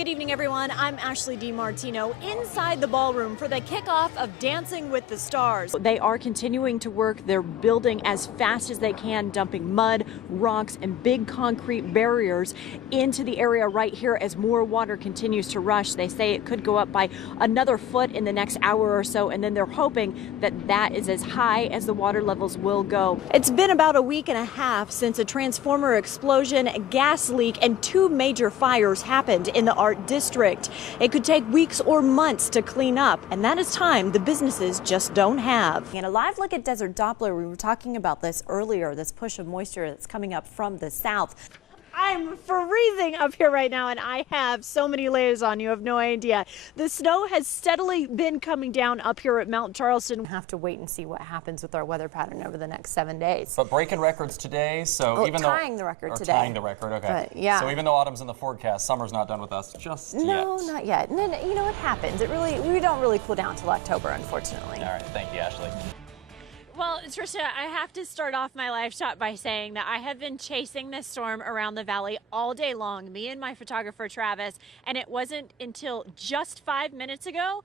Good evening, everyone. I'm Ashlee DeMartino inside the ballroom for the kickoff of Dancing with the Stars. They are continuing to work. They're building as fast as they can, dumping mud, rocks, and big concrete barriers into the area right here as more water continues to rush. They say it could go up by another foot in the next hour or so, and then they're hoping that that is as high as the water levels will go. It's been about a week and a half since a transformer explosion, gas leak, and two major fires happened in the art district. It could take weeks or months to clean up, and that is time the businesses just don't have. In a live look at Desert Doppler, we were talking about this earlier, this push of moisture that's coming up from the south. I'm freezing up here right now, and I have so many layers on. You have no idea. The snow has steadily been coming down up here at Mount Charleston. We have to wait and see what happens with our weather pattern over the next 7 days. But breaking records today, so even tying the record today. Tying the record, okay. But, yeah. So even though autumn's in the forecast, summer's not done with us just yet. No, not yet. And then, you know, it happens. We don't really cool down until October, unfortunately. All right, thank you, Ashlee. Well, Trisha, I have to start off my live shot by saying that I have been chasing this storm around the valley all day long, me and my photographer Travis, and it wasn't until just 5 minutes ago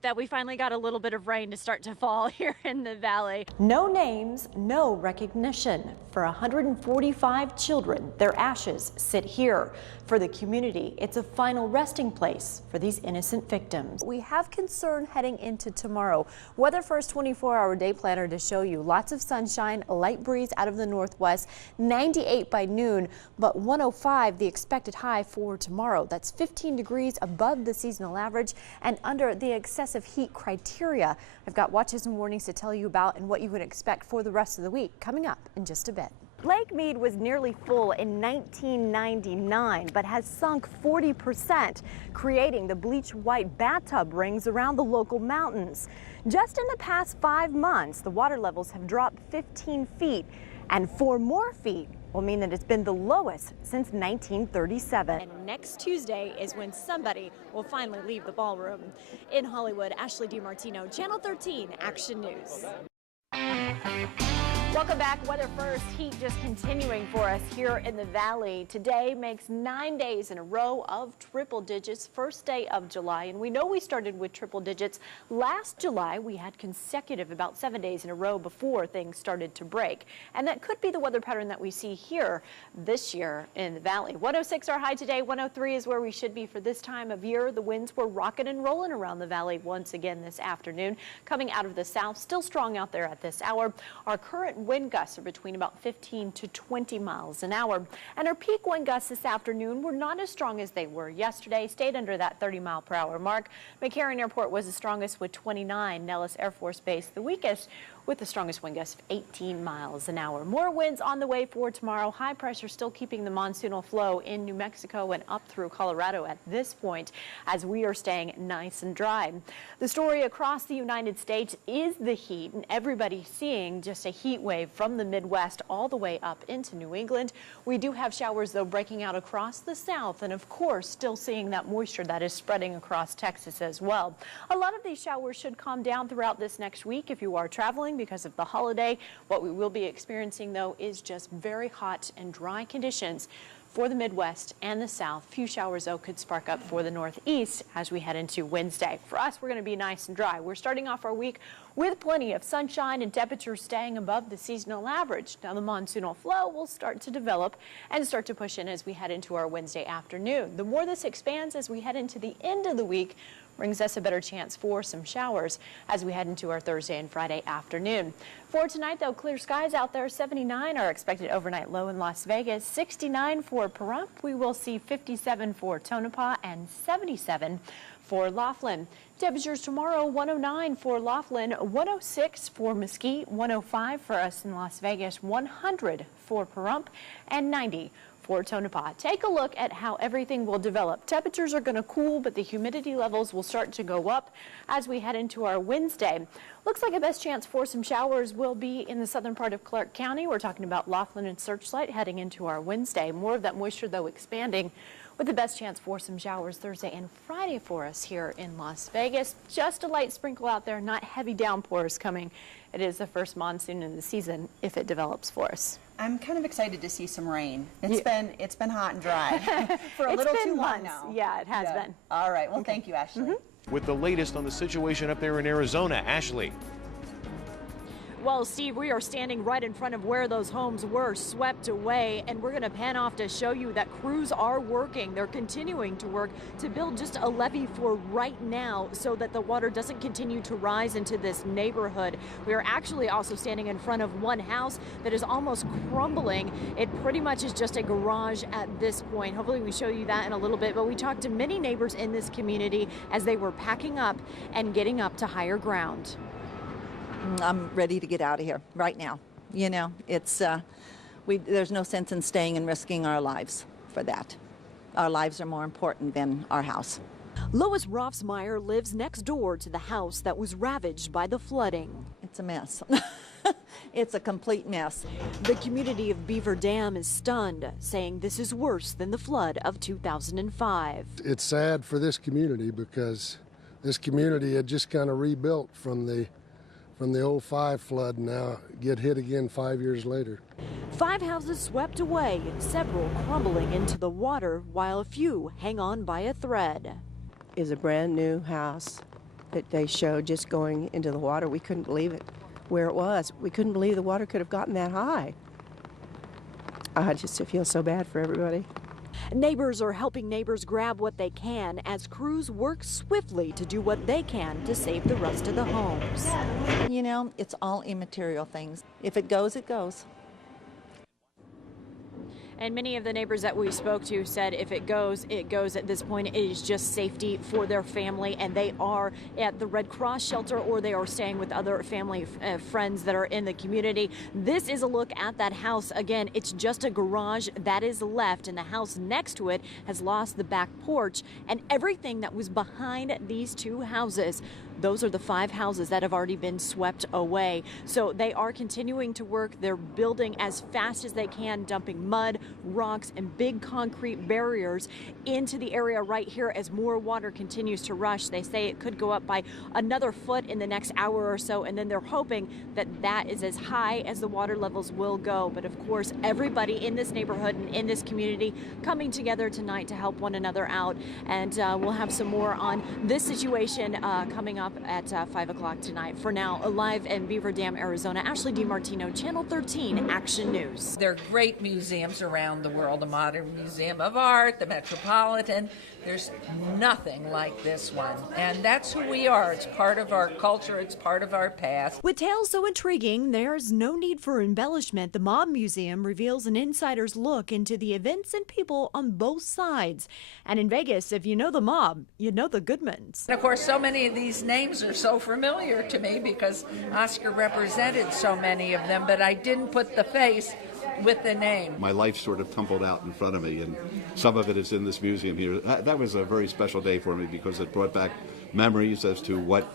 that we finally got a little bit of rain to start to fall here in the valley. No names, no recognition. For 145 children, their ashes sit here. For the community, it's a final resting place for these innocent victims. We have concern heading into tomorrow. Weather First 24-hour day planner to show you lots of sunshine, a light breeze out of the northwest, 98 by noon, but 105 the expected high for tomorrow. That's 15 degrees above the seasonal average and under the excessive heat criteria. I've got watches and warnings to tell you about and what you would expect for the rest of the week coming up in just a bit. Lake Mead was nearly full in 1999, but has sunk 40%, creating the bleach white bathtub rings around the local mountains. Just in the past 5 months, the water levels have dropped 15 feet, and 4 more feet will mean that it's been the lowest since 1937. And next Tuesday is when somebody will finally leave the ballroom. In Hollywood, Ashlee DeMartino, Channel 13 Action News. Welcome back. Weather first, heat just continuing for us here in the valley. Today makes 9 days in a row of triple digits, first day of July. And we know we started with triple digits last July. We had consecutive about 7 days in a row before things started to break. And that could be the weather pattern that we see here this year in the valley. 106 our high today, 103 is where we should be for this time of year. The winds were rocking and rolling around the valley once again this afternoon, coming out of the south, still strong out there at this hour. Our current wind gusts are between about 15 to 20 miles an hour. And our peak wind gusts this afternoon were not as strong as they were yesterday, stayed under that 30-mile-per-hour mark. McCarran Airport was the strongest with 29, Nellis Air Force Base the weakest with the strongest wind gusts of 18 miles an hour. More winds on the way for tomorrow. High pressure still keeping the monsoonal flow in New Mexico and up through Colorado at this point as we are staying nice and dry. The story across the United States is the heat, and everybody seeing just a heat wave from the Midwest all the way up into New England. We do have showers, though, breaking out across the south, and of course still seeing that moisture that is spreading across Texas as well. A lot of these showers should calm down throughout this next week if you are traveling because of the holiday. What we will be experiencing, though, is just very hot and dry conditions for the Midwest and the South. Few showers, though, could spark up for the Northeast as we head into Wednesday. For us, we're going to be nice and dry. We're starting off our week with plenty of sunshine and temperatures staying above the seasonal average. Now, the monsoonal flow will start to develop and start to push in as we head into our Wednesday afternoon. The more this expands as we head into the end of the week, brings us a better chance for some showers as we head into our Thursday and Friday afternoon. For tonight, though, clear skies out there. 79 are expected overnight low in Las Vegas, 69 for Pahrump. We will see 57 for Tonopah and 77 for Laughlin. Temperatures tomorrow, 109 for Laughlin, 106 for Mesquite, 105 for us in Las Vegas, 100 for Pahrump, and 90 for Tonopah. Take a look at how everything will develop. Temperatures are going to cool, but the humidity levels will start to go up as we head into our Wednesday. Looks like a best chance for some showers will be in the southern part of Clark County. We're talking about Laughlin and Searchlight heading into our Wednesday. More of that moisture, though, expanding with the best chance for some showers Thursday and Friday for us here in Las Vegas. Just a light sprinkle out there, not heavy downpours coming. It is the first monsoon in the season if it develops for us. I'm kind of excited to see some rain. It's been hot and dry for a little too long now. Yeah, it has been. All right. Well, thank you, Ashley. With the latest on the situation up there in Arizona, Ashlee. Well, Steve, we are standing right in front of where those homes were swept away, and we're going to pan off to show you that crews are working. They're continuing to work to build just a levee for right now so that the water doesn't continue to rise into this neighborhood. We are actually also standing in front of one house that is almost crumbling. It pretty much is just a garage at this point. Hopefully we show you that in a little bit, but we talked to many neighbors in this community as they were packing up and getting up to higher ground. I'm ready to get out of here right now. You know, it's there's no sense in staying and risking our lives for that. Our lives are more important than our house. Lois Rothsmeyer lives next door to the house that was ravaged by the flooding. It's a mess. It's a complete mess. The community of Beaver Dam is stunned, saying this is worse than the flood of 2005. It's sad for this community because this community had just kind of rebuilt from the 05 flood, now get hit again 5 years later. 5 houses swept away, several crumbling into the water, while a few hang on by a thread. Is a brand new house that they showed just going into the water. We couldn't believe it where it was. We couldn't believe the water could have gotten that high. I just feel so bad for everybody. Neighbors are helping neighbors grab what they can as crews work swiftly to do what they can to save the rest of the homes. You know, it's all immaterial things. If it goes, it goes. And many of the neighbors that we spoke to said if it goes, it goes. At this point, it is just safety for their family, and they are at the Red Cross shelter or they are staying with other family friends that are in the community. This is a look at that house. Again, it's just a garage that is left, and the house next to it has lost the back porch, and everything that was behind these 2 houses. Those are the 5 houses that have already been swept away. So they are continuing to work. They're building as fast as they can, dumping mud, rocks, and big concrete barriers into the area right here as more water continues to rush. They say it could go up by another foot in the next hour or so, and then they're hoping that that is as high as the water levels will go. But of course, everybody in this neighborhood and in this community coming together tonight to help one another out. And we'll have some more on this situation coming up at 5 o'clock tonight. For now, live in Beaver Dam, Arizona, Ashlee DeMartino, Channel 13 Action News. There are great museums around the world, the Modern Museum of Art, the Metropolitan. There's nothing like this one. And that's who we are. It's part of our culture. It's part of our past. With tales so intriguing, there's no need for embellishment. The Mob Museum reveals an insider's look into the events and people on both sides. And in Vegas, if you know the mob, you know the Goodmans. And of course, so many of these names are so familiar to me because Oscar represented so many of them, but I didn't put the face with the name. My life sort of tumbled out in front of me, and some of it is in this museum here. That was a very special day for me because it brought back memories as to what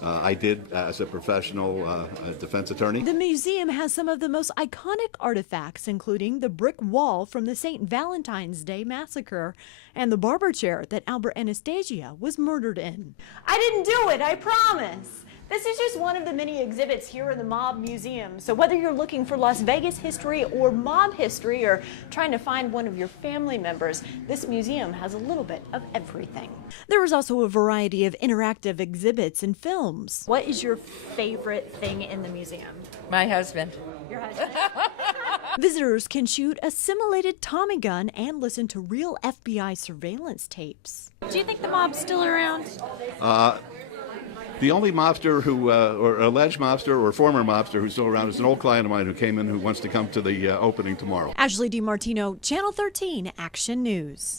I did as a professional defense attorney. The museum has some of the most iconic artifacts, including the brick wall from the St. Valentine's Day massacre and the barber chair that Albert Anastasia was murdered in. I didn't do it, I promise. This is just one of the many exhibits here in the Mob Museum. So whether you're looking for Las Vegas history or mob history or trying to find one of your family members, this museum has a little bit of everything. There is also a variety of interactive exhibits and films. What is your favorite thing in the museum? My husband. Your husband? Visitors can shoot a simulated Tommy gun and listen to real FBI surveillance tapes. Do you think the mob's still around? The only mobster who, or alleged mobster or former mobster who's still around is an old client of mine who came in who wants to come to the opening tomorrow. Ashlee DeMartino, Channel 13 Action News.